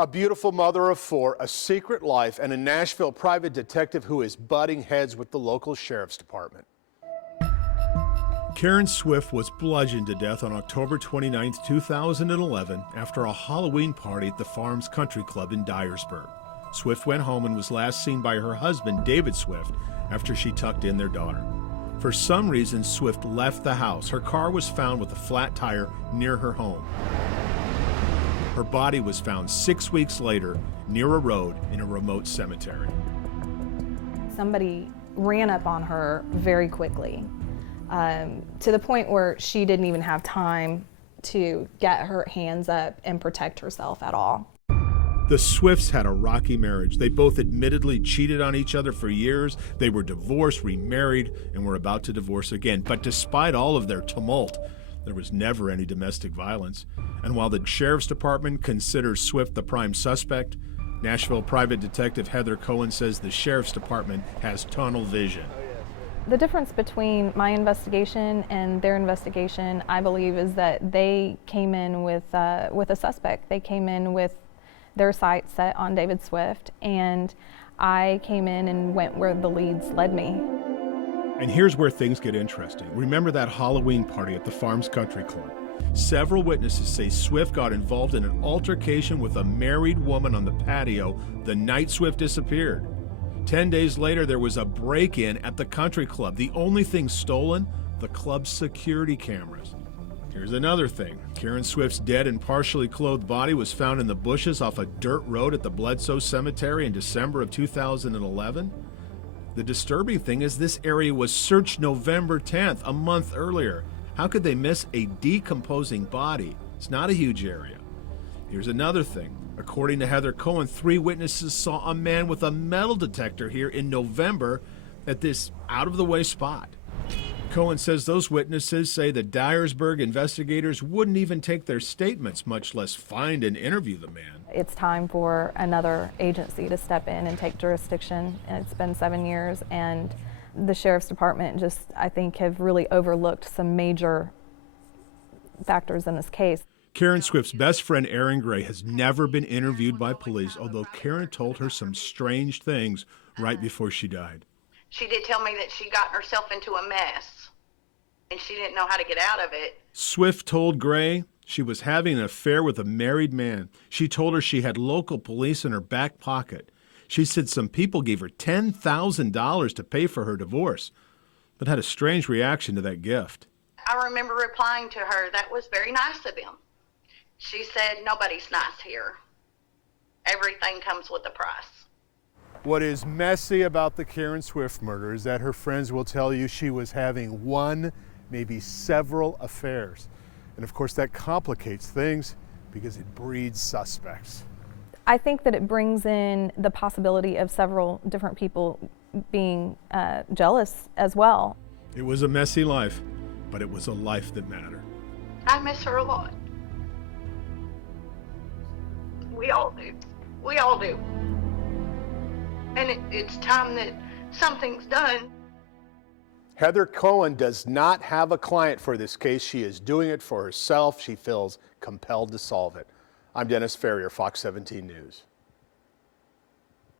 A beautiful mother of four, a secret life, and a Nashville private detective who is butting heads with the local sheriff's department. Karen Swift was bludgeoned to death on October 29, 2011, after a Halloween party at the Farms Country Club in Dyersburg. Swift went home and was last seen by her husband, David Swift, after she tucked in their daughter. For some reason, Swift left the house. Her car was found with a flat tire near her home. Her body was found 6 weeks later near a road in a remote cemetery. Somebody ran up on her very quickly, to the point where she didn't even have time to get her hands up and protect herself at all. The Swifts had a rocky marriage. They both admittedly cheated on each other for years. They were divorced, remarried, and were about to divorce again. But despite all of their tumult, there was never any domestic violence. And while the sheriff's department considers Swift the prime suspect, Nashville private detective Heather Cohen says the sheriff's department has tunnel vision. The difference between my investigation and their investigation, I believe, is that they came in with a suspect. They came in with their sights set on David Swift, and I came in and went where the leads led me. And here's where things get interesting. Remember that Halloween party at the Farms Country Club? Several witnesses say Swift got involved in an altercation with a married woman on the patio the night Swift disappeared. 10 days later, there was a break-in at the country club. The only thing stolen, the club's security cameras. Here's another thing. Karen Swift's dead and partially clothed body was found in the bushes off a dirt road at the Bledsoe Cemetery in December of 2011. The disturbing thing is this area was searched November 10th, a month earlier. How could they miss a decomposing body? It's not a huge area. Here's another thing. According to Heather Cohen, 3 witnesses saw a man with a metal detector here in November at this out-of-the-way spot. Cohen says those witnesses say the Dyersburg investigators wouldn't even take their statements, much less find and interview the man. It's time for another agency to step in and take jurisdiction. And it's been 7 years, and the sheriff's department just, I think, have really overlooked some major factors in this case. Karen Swift's best friend, Erin Gray, has never been interviewed by police, although Karen told her some strange things right before she died. She did tell me that she got herself into a mess, and she didn't know how to get out of it. Swift told Gray she was having an affair with a married man. She told her she had local police in her back pocket. She said some people gave her $10,000 to pay for her divorce, but had a strange reaction to that gift. I remember replying to her, that was very nice of him. She said, nobody's nice here. Everything comes with a price. What is messy about the Karen Swift murder is that her friends will tell you she was having one, maybe several affairs. And of course that complicates things because it breeds suspects. I think that it brings in the possibility of several different people being jealous as well. It was a messy life, but it was a life that mattered. I miss her a lot. We all do. We all do. And it's time that something's done. Heather Cohen does not have a client for this case. She is doing it for herself. She feels compelled to solve it. I'm Dennis Ferrier, Fox 17 News.